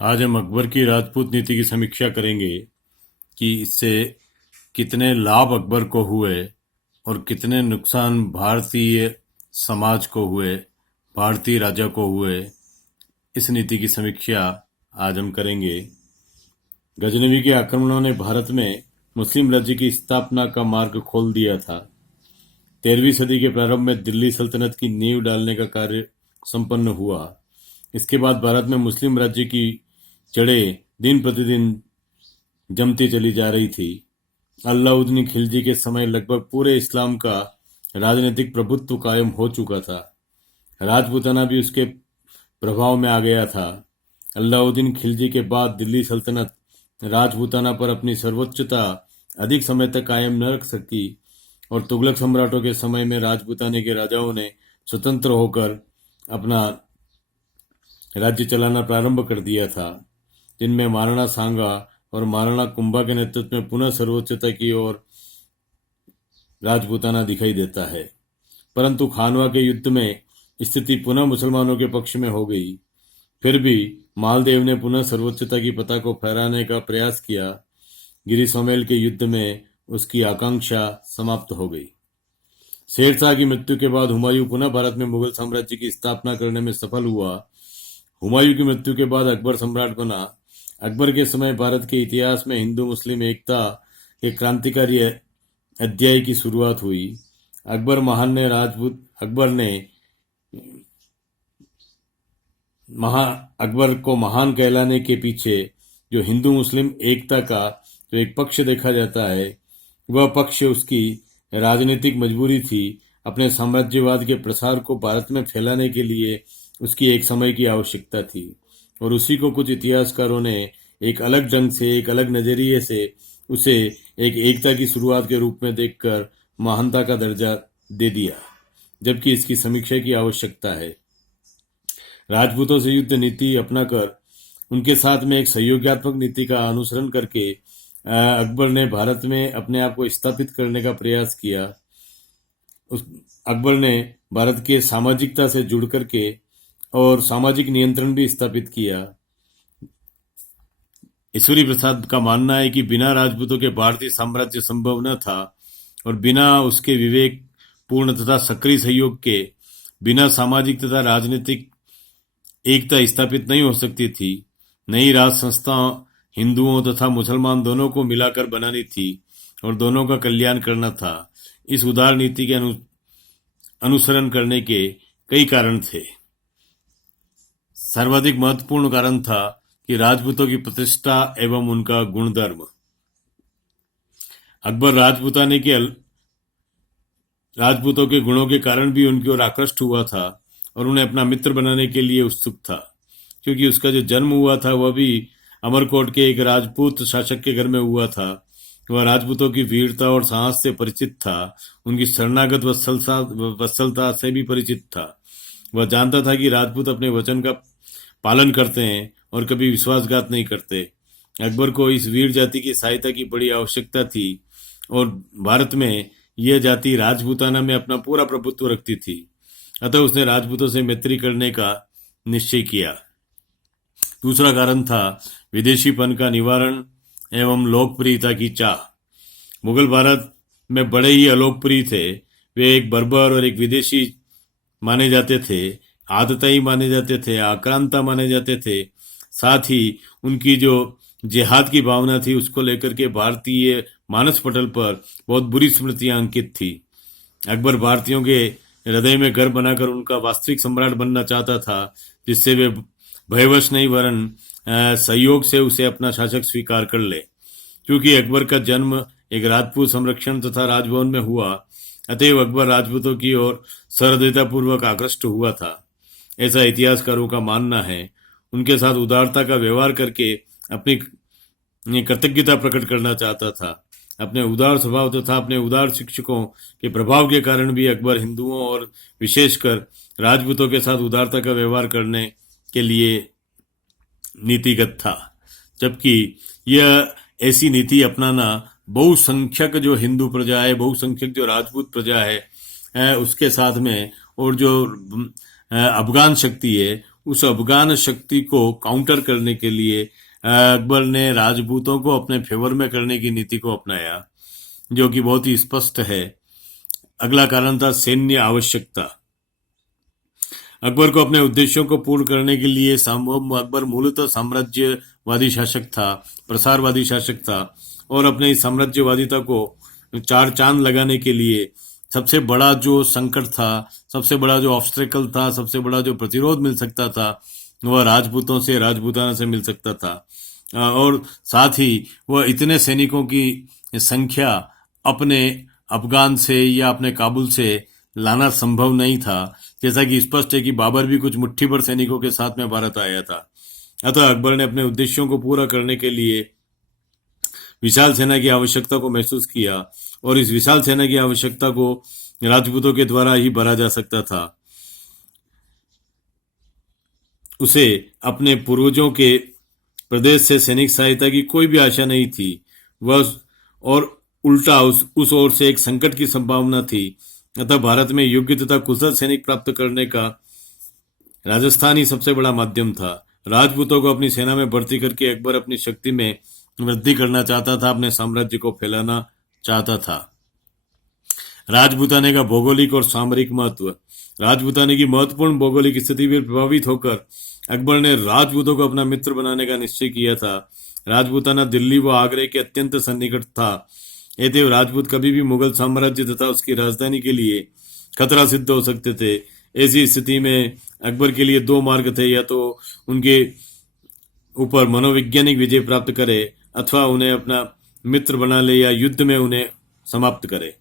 आज हम अकबर की राजपूत नीति की समीक्षा करेंगे कि इससे कितने लाभ अकबर को हुए और कितने नुकसान भारतीय समाज को हुए, भारतीय राजा को हुए। इस नीति की समीक्षा आज हम करेंगे। गजनवी के आक्रमणों ने भारत में मुस्लिम राज्य की स्थापना का मार्ग खोल दिया था। 13वीं सदी के प्रारंभ में दिल्ली सल्तनत की नींव डालने का कार्य संपन्न हुआ। इसके बाद भारत में मुस्लिम राज्य की जड़ें दिन प्रतिदिन जमती चली जा रही थी। अलाउद्दीन खिलजी के समय लगभग पूरे इस्लाम का राजनीतिक प्रभुत्व कायम हो चुका था। राजपूताना भी उसके प्रभाव में आ गया था। अलाउद्दीन खिलजी के बाद दिल्ली सल्तनत राजपूताना पर अपनी सर्वोच्चता अधिक समय तक कायम न रख सकी और तुगलक सम्राटों के समय में राजपूताने के राजाओं ने स्वतंत्र होकर अपना राज्य चलाना प्रारंभ कर दिया था, जिनमें महाराणा सांगा और महाराणा कुंभा के नेतृत्व में पुनः सर्वोच्चता की ओर राजपूताना दिखाई देता है। परंतु खानवा के युद्ध में स्थिति पुनः मुसलमानों के पक्ष में हो गई। फिर भी मालदेव ने पुनः सर्वोच्चता की पताका को फहराने का प्रयास किया। गिरी सोमेल के युद्ध में उसकी आकांक्षा समाप्त हो गई। शेरशाह की मृत्यु के बाद हुमायूं पुनः भारत में मुगल साम्राज्य की स्थापना करने में सफल हुआ। हुमायूं की मृत्यु के बाद अकबर सम्राट बना। अकबर के समय भारत के इतिहास में हिंदू मुस्लिम एकता के क्रांतिकारी अध्याय की शुरुआत हुई। अकबर को महान कहलाने के पीछे जो हिंदू मुस्लिम एकता का जो एक पक्ष देखा जाता है, वह पक्ष उसकी राजनीतिक मजबूरी थी। अपने साम्राज्यवाद के प्रसार को भारत में फैलाने के लिए उसकी एक समय की आवश्यकता थी और उसी को कुछ इतिहासकारों ने एक अलग ढंग से, एक अलग नजरिए से उसे एक एकता की शुरुआत के रूप में देखकर महानता का दर्जा दे दिया, जबकि इसकी समीक्षा की आवश्यकता है। राजपूतों से युद्ध नीति अपनाकर उनके साथ में एक सहयोगात्मक नीति का अनुसरण करके अकबर ने भारत में अपने आप को स्थापित करने का प्रयास किया। अकबर ने भारत के सामाजिकता से जुड़ करके और सामाजिक नियंत्रण भी स्थापित किया। ईश्वरी प्रसाद का मानना है कि बिना राजपूतों के भारतीय साम्राज्य संभव न था और बिना उसके विवेक पूर्ण तथा सक्रिय सहयोग के बिना सामाजिक तथा राजनीतिक एकता स्थापित नहीं हो सकती थी। नई राज संस्था हिंदुओं तथा मुसलमान दोनों को मिलाकर बनानी थी और दोनों का कल्याण करना था। इस उदार नीति के अनुसरण करने के कई कारण थे। सर्वाधिक महत्वपूर्ण कारण था कि राजपूतों की प्रतिष्ठा एवं उनका गुणधर्म। अकबर राजपूतों के गुणों के कारण भी उनकी ओर आकृष्ट हुआ था और उन्हें अपना मित्र बनाने के लिए उत्सुक था, क्योंकि उसका जो जन्म हुआ था वह भी अमरकोट के एक राजपूत शासक के घर में हुआ था। वह राजपूतों की वीरता और साहस से परिचित था, उनकी शरणागत वत्सलता से भी परिचित था। वह जानता था कि राजपूत अपने वचन का पालन करते हैं और कभी विश्वासघात नहीं करते। अकबर को इस वीर जाति की सहायता की बड़ी आवश्यकता थी और भारत में यह जाति राजपूताना में अपना पूरा प्रभुत्व रखती थी। अतः उसने राजपूतों से मैत्री करने का निश्चय किया। दूसरा कारण था विदेशीपन का निवारण एवं लोकप्रियता की चाह। मुगल भारत में बड़े ही अलोकप्रिय थे। वे एक बर्बर और एक विदेशी माने जाते थे, आतताई माने जाते थे, आक्रांता माने जाते थे। साथ ही उनकी जो जिहाद की भावना थी उसको लेकर के भारतीय मानस पटल पर बहुत बुरी स्मृतियां अंकित थी। अकबर भारतीयों के हृदय में घर बनाकर उनका वास्तविक सम्राट बनना चाहता था, जिससे वे भयवश नहीं वरन सहयोग से उसे अपना शासक स्वीकार कर ले। क्योंकि अकबर का जन्म एक राजपूत संरक्षण तथा राजभवन में हुआ, अतएव अकबर राजपूतों की ओर सहृदयतापूर्वक आकृष्ट हुआ था, ऐसा इतिहासकारों का मानना है। उनके साथ उदारता का व्यवहार करके अपनी कृतज्ञता प्रकट करना चाहता था। अपने उदार स्वभाव तथा अपने उदार शिक्षकों के प्रभाव के कारण भी अकबर हिंदुओं और विशेषकर राजपूतों के साथ उदारता का व्यवहार करने के लिए नीतिगत था, जबकि यह ऐसी नीति अपनाना बहुसंख्यक जो हिंदू प्रजा है, बहुसंख्यक जो राजपूत प्रजा है उसके साथ में और जो अफगान शक्ति है उस अफगान शक्ति को काउंटर करने के लिए अकबर ने राजपूतों को अपने फेवर में करने की नीति को अपनाया, जो कि बहुत ही स्पष्ट है। अगला कारण था सैन्य आवश्यकता। अकबर को अपने उद्देश्यों को पूर्ण करने के लिए अकबर मूलतः साम्राज्यवादी शासक था, प्रसारवादी शासक था, और अपने इस साम्राज्यवादिता को चार चांद लगाने के लिए सबसे बड़ा जो संकट था, सबसे बड़ा जो ऑब्स्टेकल था, सबसे बड़ा जो प्रतिरोध मिल सकता था, वह राजपूताना से मिल सकता था। और साथ ही वह इतने सैनिकों की संख्या अपने अफगान से या अपने काबुल से लाना संभव नहीं था, जैसा कि स्पष्ट है कि बाबर भी कुछ मुट्ठी भर सैनिकों के साथ में भारत आया था। अतः अकबर ने अपने उद्देश्यों को पूरा करने के लिए विशाल सेना की आवश्यकता को महसूस किया, और इस विशाल सेना की आवश्यकता को राजपूतों के द्वारा ही भरा जा सकता था। उसे अपने पूर्वजों के प्रदेश से सैनिक सहायता की कोई भी आशा नहीं थी। वह और उल्टा उस ओर से एक संकट की संभावना थी। अतः भारत में योग्य तथा कुशल सैनिक प्राप्त करने का राजस्थान ही सबसे बड़ा माध्यम था। राजपूतों को अपनी सेना में भर्ती करके अकबर अपनी शक्ति में वृद्धि करना चाहता था, अपने साम्राज्य को फैलाना चाहता था। राजपूताने का भौगोलिक और सामरिक महत्व। राजपूताने की महत्वपूर्ण भौगोलिक स्थिति पर प्रभावित होकर अकबर ने राजपूतों को अपना मित्र बनाने का निश्चय किया था। राजपूताना दिल्ली व आगरे के अत्यंत सन्निकट था। अतएव राजपूत कभी भी मुगल साम्राज्य तथा उसकी राजधानी के लिए खतरा सिद्ध हो सकते थे। ऐसी स्थिति में अकबर के लिए दो मार्ग थे, या तो उनके ऊपर मनोवैज्ञानिक विजय प्राप्त करे, अथवा उन्हें अपना मित्र बना ले या युद्ध में उन्हें समाप्त करे।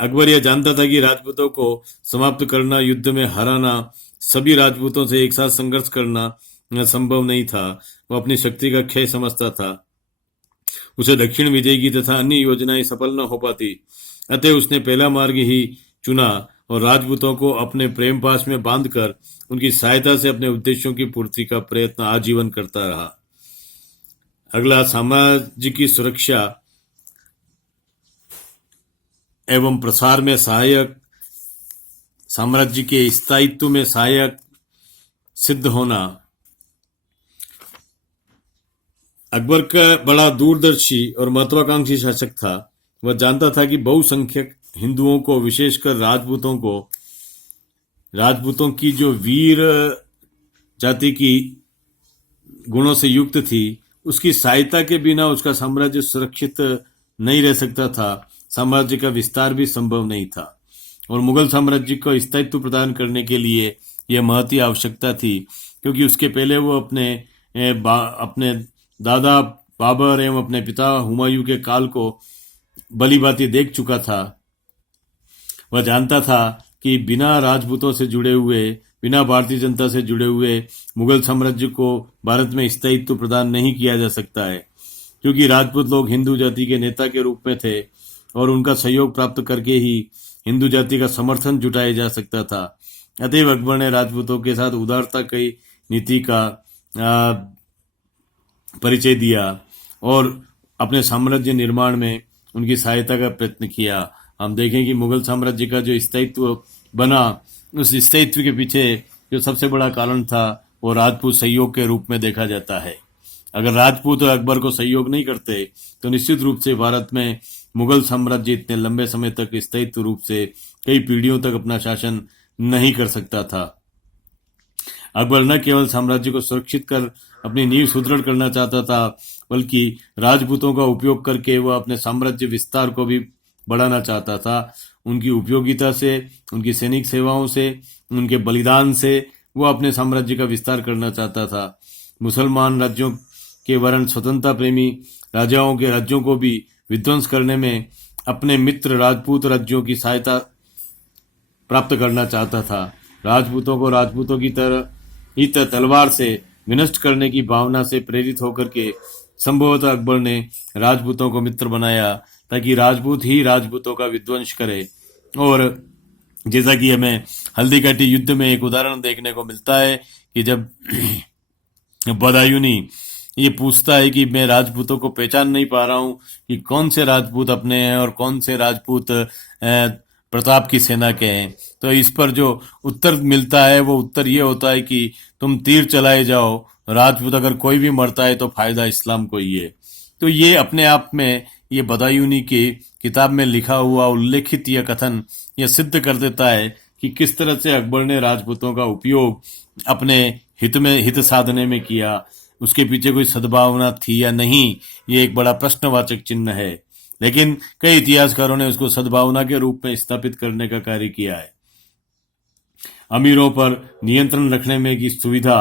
अकबर यह जानता था कि राजपूतों को समाप्त करना, युद्ध में हराना, सभी राजपूतों से एक साथ संघर्ष करना संभव नहीं था। वह अपनी शक्ति का क्षय समझता था। उसे दक्षिण विजय की तथा अन्य योजनाएं सफल न हो पाती। अतः उसने पहला मार्ग ही चुना और राजपूतों को अपने प्रेम पाश में बांधकर उनकी सहायता से अपने उद्देश्यों की पूर्ति का प्रयत्न आजीवन करता रहा। अगला, साम्राज्य की सुरक्षा एवं प्रसार में सहायक, साम्राज्य के स्थायित्व में सहायक सिद्ध होना। अकबर का बड़ा दूरदर्शी और महत्वाकांक्षी शासक था। वह जानता था कि बहुसंख्यक हिंदुओं को, विशेषकर राजपूतों की जो वीर जाति की गुणों से युक्त थी, उसकी सहायता के बिना उसका साम्राज्य सुरक्षित नहीं रह सकता था। साम्राज्य का विस्तार भी संभव नहीं था, और मुगल साम्राज्य को स्थायित्व प्रदान करने के लिए यह महती आवश्यकता थी, क्योंकि उसके पहले वो अपने दादा बाबर एवं अपने पिता हुमायूं के काल को भली भांति देख चुका था। वह जानता था कि बिना राजपूतों से जुड़े हुए, बिना भारतीय जनता से जुड़े हुए मुगल साम्राज्य को भारत में स्थायित्व प्रदान नहीं किया जा सकता है, क्योंकि राजपूत लोग हिंदू जाति के नेता के रूप में थे और उनका सहयोग प्राप्त करके ही हिंदू जाति का समर्थन जुटाया जा सकता था। अतएव अकबर ने राजपूतों के साथ उदारता की नीति का परिचय दिया और अपने साम्राज्य निर्माण में उनकी सहायता का प्रयत्न किया। हम देखें कि मुगल साम्राज्य का जो स्थायित्व बना, उस स्थायित्व के पीछे जो सबसे बड़ा कारण था वो राजपूत सहयोग के रूप में देखा जाता है। अगर राजपूत अकबर को सहयोग नहीं करते तो निश्चित रूप से भारत में मुगल साम्राज्य इतने लंबे समय तक स्थायित्व रूप से कई पीढ़ियों तक अपना शासन नहीं कर सकता था। अकबर न केवल साम्राज्य को सुरक्षित कर अपनी नींव सुदृढ़ करना चाहता था, बल्कि राजपूतों का उपयोग करके वह अपने साम्राज्य विस्तार को भी बढ़ाना चाहता था। उनकी उपयोगिता से, उनकी सैनिक सेवाओं से, उनके बलिदान से वह अपने साम्राज्य का विस्तार करना चाहता था। मुसलमान राज्यों के वरन स्वतंत्रता प्रेमी राजाओं के राज्यों को भी विध्वंस करने में अपने मित्र राजपूत राज्यों की सहायता प्राप्त करना चाहता था। राजपूतों को राजपूतों की तरह ही तलवार से विनष्ट करने की भावना से प्रेरित होकर के संभवतः अकबर ने राजपूतों को मित्र बनाया, ताकि राजपूत ही राजपूतों का विध्वंस करे। और जैसा कि हमें हल्दीघाटी युद्ध में एक उदाहरण देखने को मिलता है कि जब बदायूनी ये पूछता है कि मैं राजपूतों को पहचान नहीं पा रहा हूँ कि कौन से राजपूत अपने हैं और कौन से राजपूत प्रताप की सेना के हैं। तो इस पर जो उत्तर मिलता है वो उत्तर ये होता है कि तुम तीर चलाए जाओ, राजपूत अगर कोई भी मरता है तो फायदा इस्लाम को ही है। तो ये अपने आप में ये बदायूनी की किताब में लिखा हुआ उल्लेखित यह कथन यह सिद्ध कर देता है कि किस तरह से अकबर ने राजपूतों का उपयोग अपने हित साधने में किया। उसके पीछे कोई सद्भावना थी या नहीं, ये एक बड़ा प्रश्नवाचक चिन्ह है, लेकिन कई इतिहासकारों ने उसको सद्भावना के रूप में स्थापित करने का कार्य किया है। अमीरों पर नियंत्रण रखने में की सुविधा,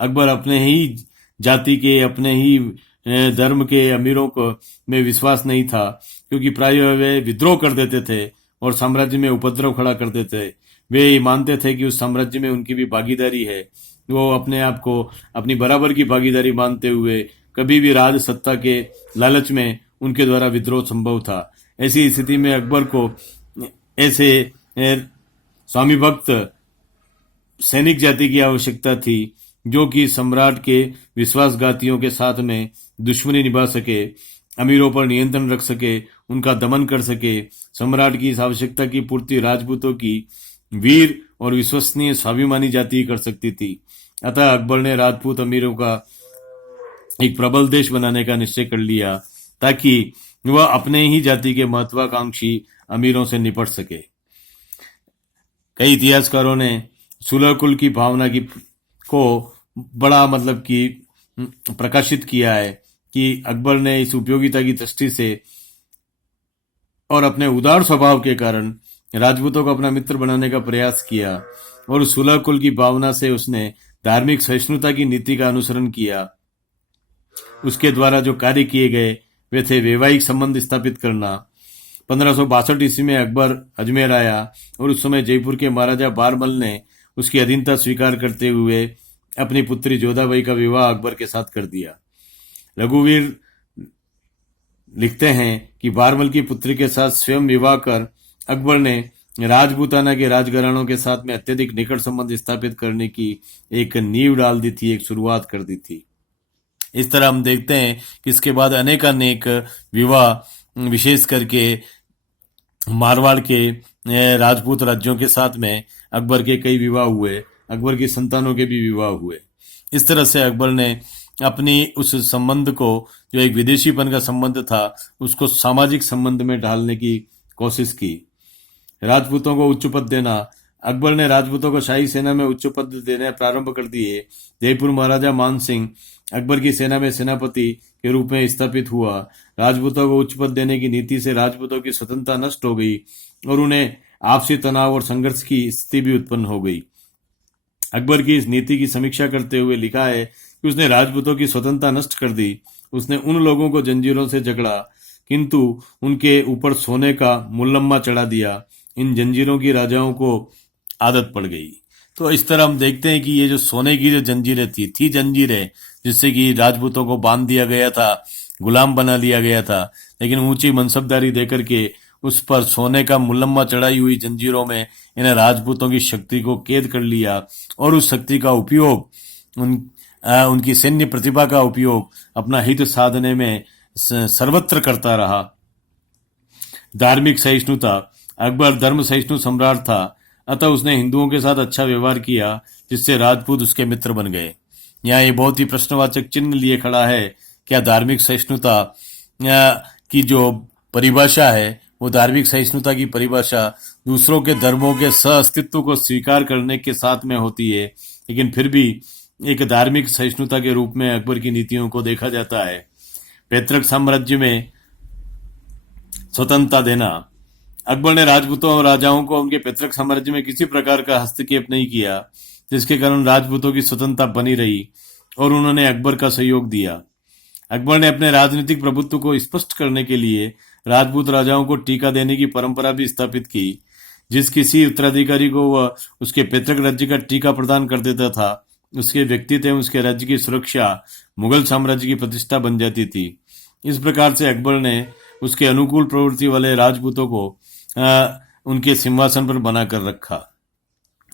अकबर अपने ही जाति के, अपने ही धर्म के अमीरों को में विश्वास नहीं था, क्योंकि प्रायः वे विद्रोह कर देते थे और साम्राज्य में उपद्रव खड़ा करते थे। वे मानते थे कि उस साम्राज्य में उनकी भी भागीदारी है। वो अपने आप को अपनी बराबर की भागीदारी मानते हुए कभी भी राज सत्ता के लालच में उनके द्वारा विद्रोह संभव था। ऐसी स्थिति में अकबर को ऐसे स्वामी भक्त सैनिक जाति की आवश्यकता थी, जो कि सम्राट के विश्वासघातियों के साथ में दुश्मनी निभा सके, अमीरों पर नियंत्रण रख सके, उनका दमन कर सके। सम्राट की इस आवश्यकता की पूर्ति राजपूतों की वीर और विश्वसनीय स्वाभिमानी जाति कर सकती थी। अतः अकबर ने राजपूत अमीरों का एक प्रबल देश बनाने का निश्चय कर लिया, ताकि वह अपने ही जाति के महत्वाकांक्षी अमीरों से निपट सके। कई इतिहासकारों ने सुलह कुल की भावना की को बड़ा कि प्रकाशित किया है कि अकबर ने इस उपयोगिता की दृष्टि से और अपने उदार स्वभाव के कारण राजपूतों को अपना मित्र बनाने का प्रयास किया, और सुलह कुल की भावना से उसने धार्मिक सहिष्णुता की नीति का अनुसरण किया। उसके द्वारा जो कार्य किए गए वे थे वैवाहिक संबंध स्थापित करना। 1562 ईस्वी में अकबर अजमेर आया और उस समय जयपुर के महाराजा बारमल ने उसकी अधीनता स्वीकार करते हुए अपनी पुत्री जोधाबाई का विवाह अकबर के साथ कर दिया। रघुवीर लिखते हैं कि बारमल की पुत्री के साथ स्वयं विवाह कर अकबर ने राजपूताना के राजघरानों के साथ में अत्यधिक निकट संबंध स्थापित करने की एक नींव डाल दी थी, एक शुरुआत कर दी थी। इस तरह हम देखते हैं कि इसके बाद अनेकानेक विवाह, विशेष करके मारवाड़ के राजपूत राज्यों के साथ में अकबर के कई विवाह हुए, अकबर की संतानों के भी विवाह हुए। इस तरह से अकबर ने अपनी उस संबंध को, जो एक विदेशीपन का संबंध था, उसको सामाजिक संबंध में ढालने की कोशिश की। राजपूतों को उच्च पद देना, अकबर ने राजपूतों को शाही सेना में उच्च पद देने प्रारंभ कर दिए। जयपुर महाराजा मान सिंह अकबर की सेना में सेनापति के रूप में स्थापित हुआ। राजपूतों को उच्च पद देने की नीति से राजपूतों की स्वतंत्रता नष्ट हो गई और उन्हें आपसी तनाव और संघर्ष की स्थिति भी उत्पन्न हो गई। अकबर की इस नीति की समीक्षा करते हुए लिखा है कि उसने राजपूतों की स्वतंत्रता नष्ट कर दी। उसने उन लोगों को जंजीरों से जकड़ा, किंतु उनके ऊपर सोने का मुलम्मा चढ़ा दिया। इन जंजीरों की राजाओं को आदत पड़ गई। तो इस तरह हम देखते हैं कि ये जो सोने की जो जंजीरें थी जंजीरें जिससे कि राजपूतों को बांध दिया गया था, गुलाम बना लिया गया था, लेकिन ऊंची मनसबदारी देकर के उस पर सोने का मुलम्मा चढ़ाई हुई जंजीरों में इन्हें राजपूतों की शक्ति को कैद कर लिया और उस शक्ति का उपयोग उनकी सैन्य प्रतिभा का उपयोग अपना हित साधने में सर्वत्र करता रहा। धार्मिक सहिष्णुता, अकबर धर्म सहिष्णु सम्राट था, अतः उसने हिंदुओं के साथ अच्छा व्यवहार किया, जिससे राजपूत उसके मित्र बन गए। यहाँ ये बहुत ही प्रश्नवाचक चिन्ह लिए खड़ा है। क्या धार्मिक सहिष्णुता की जो परिभाषा है, वो धार्मिक सहिष्णुता की परिभाषा दूसरों के धर्मों के सह अस्तित्व को स्वीकार करने के साथ में होती है, लेकिन फिर भी एक धार्मिक सहिष्णुता के रूप में अकबर की नीतियों को देखा जाता है। पैतृक साम्राज्य में स्वतंत्रता देना, अकबर ने राजपूतों और राजाओं को उनके पैतृक साम्राज्य में किसी प्रकार का हस्तक्षेप नहीं किया, जिसके कारण राजपूतों की स्वतंत्रता बनी रही और उन्होंने अकबर का सहयोग दिया। अकबर ने अपने राजनीतिक प्रभुत्व को स्पष्ट करने के लिए राजपूत राजाओं को टीका देने की परंपरा भी स्थापित की। जिस किसी उत्तराधिकारी को वह उसके पैतृक राज्य का टीका प्रदान कर देता था, उसके व्यक्तित्व एवं उसके राज्य की सुरक्षा मुगल साम्राज्य की प्रतिष्ठा बन जाती थी। इस प्रकार से अकबर ने उसके अनुकूल प्रवृत्ति वाले राजपूतों को उनके सिंहासन पर बनाकर रखा।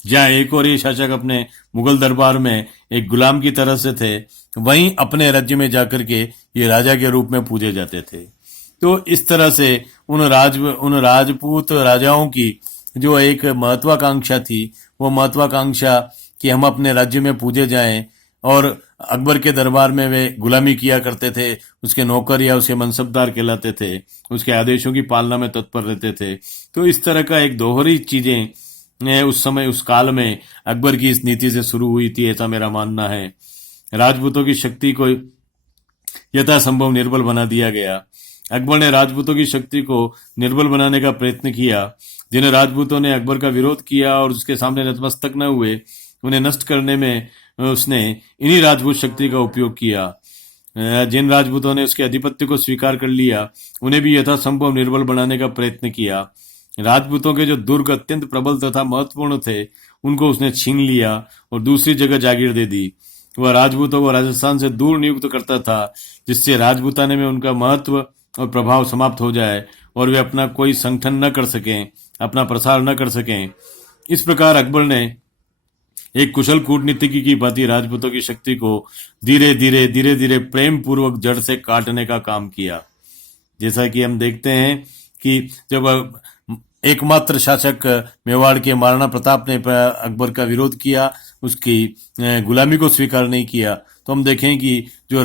जहाँ एक और ये शासक अपने मुगल दरबार में एक गुलाम की तरह से थे, वहीं अपने राज्य में जाकर के ये राजा के रूप में पूजे जाते थे। तो इस तरह से उन राजपूत राजाओं की जो एक महत्वाकांक्षा थी, वो महत्वाकांक्षा कि हम अपने राज्य में पूजे जाएं, और अकबर के दरबार में वे गुलामी किया करते थे, उसके नौकर या उसके मनसबदार कहलाते थे, उसके आदेशों की पालना में तत्पर रहते थे। तो इस तरह का एक दोहरी चीजें उस समय उस काल में अकबर की इस नीति से शुरू हुई थी, ऐसा मेरा मानना है। राजपूतों की शक्ति को यथासंभव निर्बल बना दिया गया। अकबर ने राजपूतों की शक्ति को निर्बल बनाने का प्रयत्न किया। जिन राजपूतों ने अकबर का विरोध किया और उसके सामने नतमस्तक न हुए, उन्हें नष्ट करने में उसने इन्हीं राजपूत शक्ति का उपयोग किया। जिन राजपूतों ने उसके आधिपत्य को स्वीकार कर लिया, उन्हें भी यथासंभव निर्बल बनाने का प्रयत्न किया। राजपूतों के जो दुर्ग अत्यंत प्रबल तथा महत्वपूर्ण थे, उनको उसने छीन लिया और दूसरी जगह जागीर दे दी। वह राजपूतों को राजस्थान से दूर नियुक्त करता था, जिससे राजपूताने में उनका महत्व और प्रभाव समाप्त हो जाए और वे अपना कोई संगठन न कर सकें, अपना प्रसार न कर सकें। इस प्रकार अकबर ने एक कुशल कूटनीतिज्ञ की भांति राजपूतों की शक्ति को धीरे धीरे प्रेम पूर्वक जड़ से काटने का काम किया। जैसा कि हम देखते हैं कि जब एकमात्र शासक मेवाड़ के महाराणा प्रताप ने अकबर का विरोध किया, उसकी गुलामी को स्वीकार नहीं किया, तो हम देखें कि जो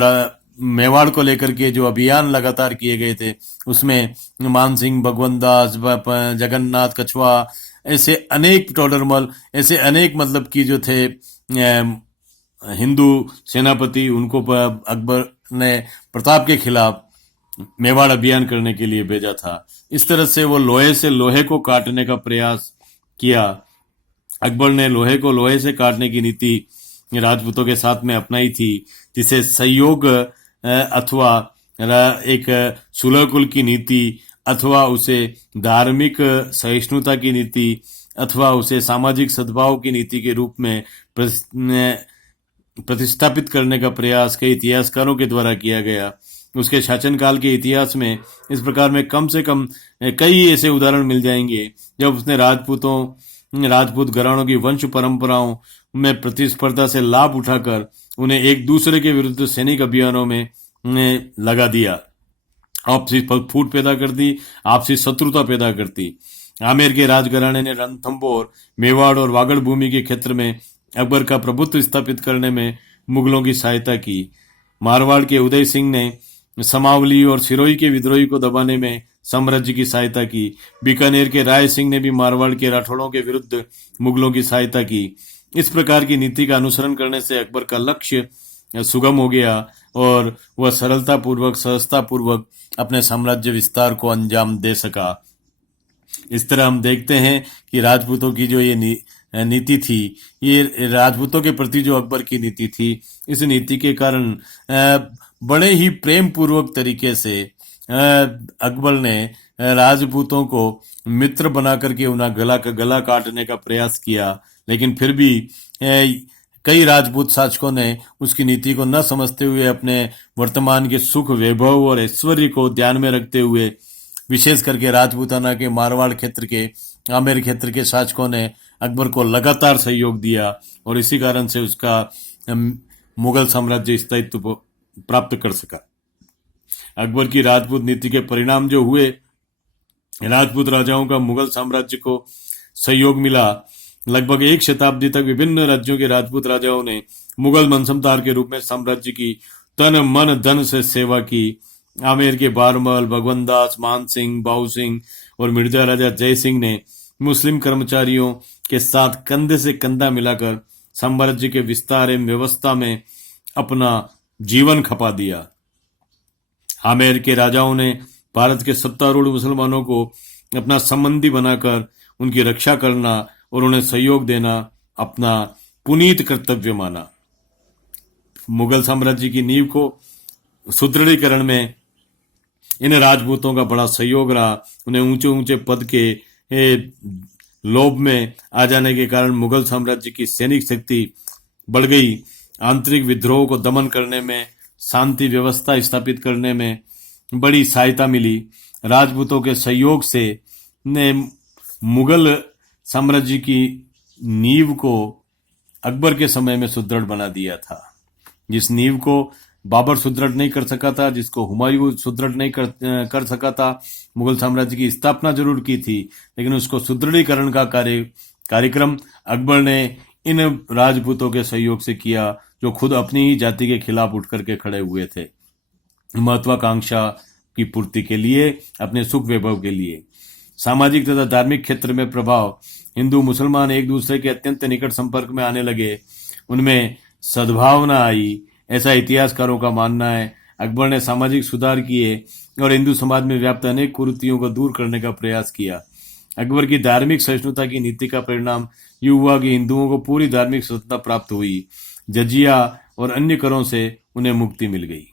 मेवाड़ को लेकर के जो अभियान लगातार किए गए थे, उसमें मान सिंह, भगवंत दास, जगन्नाथ कछवा, ऐसे अनेक टोडरमल, ऐसे अनेक मतलब कि जो थे हिंदू सेनापति, उनको अकबर ने प्रताप के खिलाफ मेवाड़ अभियान करने के लिए भेजा था। इस तरह से वो लोहे से लोहे को काटने का प्रयास किया। अकबर ने लोहे को लोहे से काटने की नीति राजपूतों के साथ में अपनाई थी, जिसे सहयोग अथवा एक सुलह कुल की नीति, अथवा उसे धार्मिक सहिष्णुता की नीति, अथवा उसे सामाजिक सद्भाव की नीति के रूप में प्रतिस्थापित करने का प्रयास कई इतिहासकारों के द्वारा किया गया। उसके शासनकाल के इतिहास में इस प्रकार में कम से कम कई ऐसे उदाहरण मिल जाएंगे जब उसने राजपूत घरानों की वंश परंपराओं में प्रतिस्पर्धा से लाभ उठाकर उन्हें एक दूसरे के विरुद्ध सैनिक अभियानों में लगा दिया, आपसी फूट पैदा कर दी, आपसी शत्रुता पैदा कर दी। आमेर के राजघराने ने रणथंभौर, मेवाड़ और वागड़ भूमि के क्षेत्र में अकबर का प्रभुत्व स्थापित करने में मुगलों की सहायता की। मारवाड़ के उदय सिंह ने समावली और सिरोही के विद्रोही को दबाने में साम्राज्य की सहायता की। बीकानेर के राय सिंह ने भी मारवाड़ के राठौड़ों के विरुद्ध मुगलों की सहायता की। इस प्रकार की नीति का अनुसरण करने से अकबर का लक्ष्य सुगम हो गया और वह सरलता पूर्वक, सहजता पूर्वक अपने साम्राज्य विस्तार को अंजाम दे सका। इस तरह हम देखते हैं कि राजपूतों की जो ये नीति थी, ये राजपूतों के प्रति जो अकबर की नीति थी, इस नीति के कारण बड़े ही प्रेम पूर्वक तरीके से अकबर ने राजपूतों को मित्र बना करके उन्हें गला काटने का प्रयास किया। लेकिन फिर भी कई राजपूत शासकों ने उसकी नीति को न समझते हुए अपने वर्तमान के सुख, वैभव और ऐश्वर्य को ध्यान में रखते हुए, विशेष करके राजपूताना के मारवाड़ क्षेत्र के, आमेर क्षेत्र के शासकों ने अकबर को लगातार सहयोग दिया और इसी कारण से उसका मुगल साम्राज्य स्थायित्व प्राप्त कर सका। अकबर की राजपूत नीति के परिणाम जो हुए, राजपूत राजाओं का मुगल साम्राज्य को सहयोग मिला। लगभग एक शताब्दी तक विभिन्न राज्यों के राजपूत राजाओं ने मुगल मनसबदार के रूप में साम्राज्य की तन मन धन से सेवा की। आमेर के बारमल, भगवंत दास, मान सिंह, बाऊ सिंह और मिर्जा राजा जय सिंह ने मुस्लिम कर्मचारियों के साथ कंधे से कंधा मिलाकर साम्राज्य के विस्तार एवं व्यवस्था में अपना जीवन खपा दिया। आमेर के राजाओं ने भारत के सत्तारूढ़ मुसलमानों को अपना संबंधी बनाकर उनकी रक्षा करना और उन्हें सहयोग देना अपना पुनीत कर्तव्य माना। मुगल साम्राज्य की नींव को सुदृढ़ीकरण में इन राजपूतों का बड़ा सहयोग रहा। उन्हें ऊंचे ऊंचे पद के लोभ में आ जाने के कारण मुगल साम्राज्य की सैनिक शक्ति बढ़ गई। आंतरिक विद्रोह को दमन करने में, शांति व्यवस्था स्थापित करने में बड़ी सहायता मिली। राजपूतों के सहयोग से ने मुगल साम्राज्य की नींव को अकबर के समय में सुदृढ़ बना दिया था। जिस नींव को बाबर सुदृढ़ नहीं कर सका था, जिसको हुमायूं सुदृढ़ नहीं कर सका था। मुगल साम्राज्य की स्थापना जरूर की थी, लेकिन उसको सुदृढ़ीकरण का कार्यक्रम अकबर ने इन राजपूतों के सहयोग से किया, जो खुद अपनी ही जाति के खिलाफ उठ करके खड़े हुए थे, महत्वाकांक्षा की पूर्ति के लिए, अपने सुख वैभव के लिए। सामाजिक तथा धार्मिक क्षेत्र में प्रभाव। हिंदू मुसलमान एक दूसरे के अत्यंत निकट संपर्क में आने लगे, उनमें सद्भावना आई, ऐसा इतिहासकारों का मानना है। अकबर ने सामाजिक सुधार किए और हिंदू समाज में व्याप्त अनेक कुरीतियों को दूर करने का प्रयास किया। अकबर की धार्मिक सहिष्णुता की नीति का परिणाम ये हुआ कि हिंदुओं को पूरी धार्मिक स्वतंत्रता प्राप्त हुई। जजिया और अन्य करों से उन्हें मुक्ति मिल गई।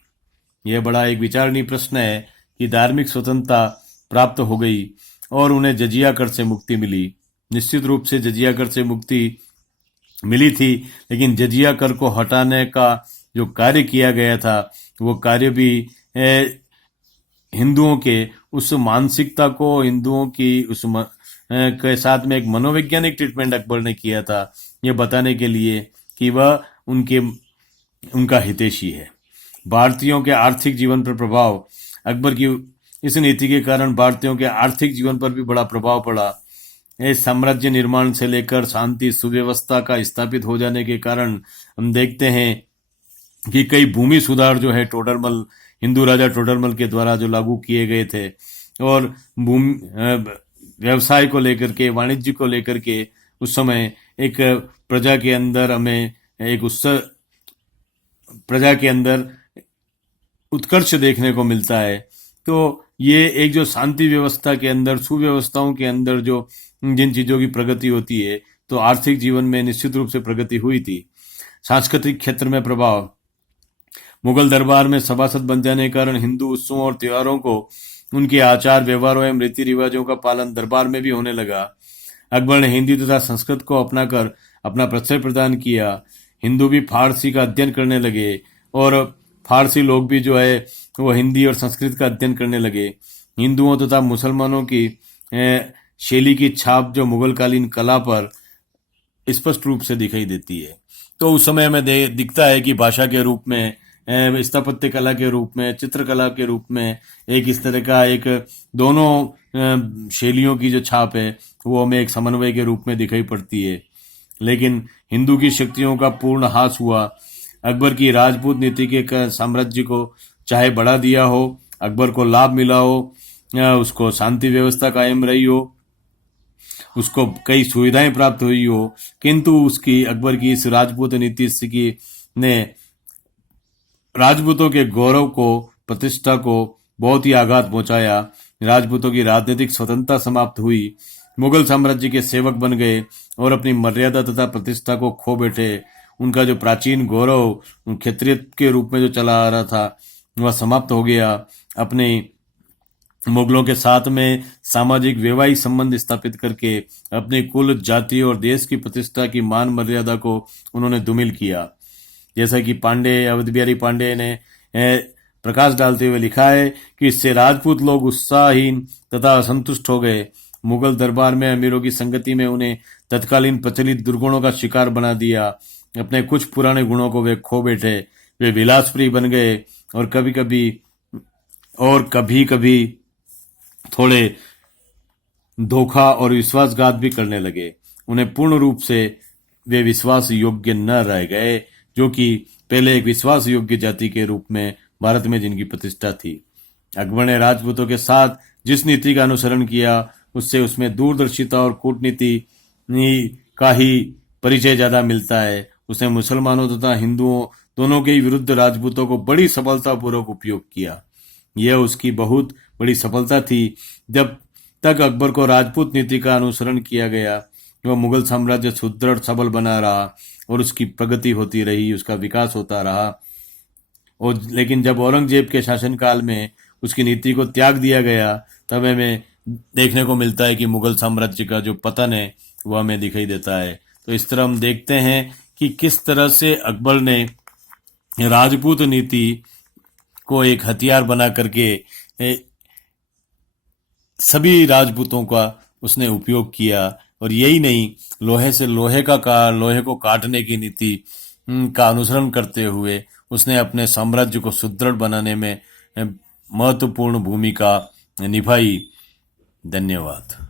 यह बड़ा एक विचारणीय प्रश्न है कि धार्मिक स्वतंत्रता प्राप्त हो गई और उन्हें जजिया कर से मुक्ति मिली। निश्चित रूप से जजिया कर से मुक्ति मिली थी, लेकिन जजिया कर को हटाने का जो कार्य किया गया था, वो कार्य भी हिंदुओं के उस मानसिकता को, हिंदुओं की उस के साथ में एक मनोवैज्ञानिक ट्रीटमेंट अकबर ने किया था, ये बताने के लिए कि वह उनका हितैषी है। भारतीयों के आर्थिक जीवन पर प्रभाव। अकबर की इस नीति के कारण भारतीयों के आर्थिक जीवन पर भी बड़ा प्रभाव पड़ा। इस साम्राज्य निर्माण से लेकर शांति सुव्यवस्था का स्थापित हो जाने के कारण हम देखते हैं कि कई भूमि सुधार जो है टोडरमल, हिंदू राजा टोडरमल के द्वारा जो लागू किए गए थे, और भूमि व्यवसाय को लेकर के, वाणिज्य को लेकर के उस समय एक प्रजा के अंदर हमें एक प्रजा के अंदर उत्कर्ष देखने को मिलता है। तो ये एक जो शांति व्यवस्था के अंदर, सुव्यवस्थाओं के अंदर जो जिन चीजों की प्रगति होती है, तो आर्थिक जीवन में निश्चित रूप से प्रगति हुई थी। सांस्कृतिक क्षेत्र में प्रभाव। मुगल दरबार में सभासद बन जाने के कारण हिंदू उत्सवों और त्योहारों को, उनके आचार व्यवहारों एवं रीति रिवाजों का पालन दरबार में भी होने लगा। अकबर ने हिंदी तथा संस्कृत को अपनाकर अपना प्रश्रय प्रदान किया। हिंदू भी फारसी का अध्ययन करने लगे और फारसी लोग भी जो है वो हिंदी और संस्कृत का अध्ययन करने लगे। हिंदुओं तथा मुसलमानों की शैली की छाप जो मुगलकालीन कला पर स्पष्ट रूप से दिखाई देती है। तो उस समय हमें दिखता है कि भाषा के रूप में, स्थापत्य कला के रूप में, चित्रकला के रूप में एक इस तरह का एक दोनों शैलियों की जो छाप है वो हमें एक समन्वय के रूप में दिखाई पड़ती है। लेकिन हिंदू की शक्तियों का पूर्ण हास हुआ। अकबर की राजपूत नीति के साम्राज्य को चाहे बढ़ा दिया हो, अकबर को लाभ मिला हो, उसको शांति व्यवस्था कायम रही हो, उसको कई सुविधाएं प्राप्त हुई हो, किंतु उसकी अकबर की इस राजपूत नीति ने राजपूतों के गौरव को, प्रतिष्ठा को बहुत ही आघात पहुंचाया। राजपूतों की राजनीतिक स्वतंत्रता समाप्त हुई। मुगल साम्राज्य के सेवक बन गए और अपनी मर्यादा तथा प्रतिष्ठा को खो बैठे। उनका जो प्राचीन गौरव क्षत्रिय के रूप में जो चला आ रहा था वह समाप्त हो गया। अपने मुगलों के साथ में सामाजिक वैवाहिक संबंध स्थापित करके अपने कुल, जाति और देश की प्रतिष्ठा की मान मर्यादा को उन्होंने धूमिल किया। जैसा कि अवध बिहारी पांडे ने प्रकाश डालते हुए लिखा है कि इससे राजपूत लोग उत्साहहीन तथा असंतुष्ट हो गए। मुगल दरबार में अमीरों की संगति में उन्हें तत्कालीन प्रचलित दुर्गुणों का शिकार बना दिया। अपने कुछ पुराने गुणों को वे खो बैठे। वे विलासप्रिय बन गए और कभी कभी थोड़े धोखा और विश्वासघात भी करने लगे। उन्हें पूर्ण रूप से वे विश्वास योग्य न रह गए, जो कि पहले एक विश्वास योग्य जाति के रूप में भारत में जिनकी प्रतिष्ठा थी। अकबर ने राजपूतों के साथ जिस नीति का अनुसरण किया उससे उसमें दूरदर्शिता और कूटनीति का ही परिचय ज्यादा मिलता है। उसने मुसलमानों तथा हिंदुओं दोनों के विरुद्ध राजपूतों को बड़ी सफलतापूर्वक उपयोग किया। यह उसकी बहुत बड़ी सफलता थी। जब तक अकबर को राजपूत नीति का अनुसरण किया गया, वह मुगल साम्राज्य सुदृढ़ सबल बना रहा और उसकी प्रगति होती रही, उसका विकास होता रहा। और लेकिन जब औरंगजेब के शासनकाल में उसकी नीति को त्याग दिया गया, तब हमें देखने को मिलता है कि मुगल साम्राज्य का जो पतन है वह हमें दिखाई देता है। तो इस तरह हम देखते हैं कि किस तरह से अकबर ने राजपूत नीति को एक हथियार बना करके सभी राजपूतों का उसने उपयोग किया। और यही नहीं, लोहे से लोहे को काटने की नीति का अनुसरण करते हुए उसने अपने साम्राज्य को सुदृढ़ बनाने में महत्वपूर्ण भूमिका निभाई। धन्यवाद।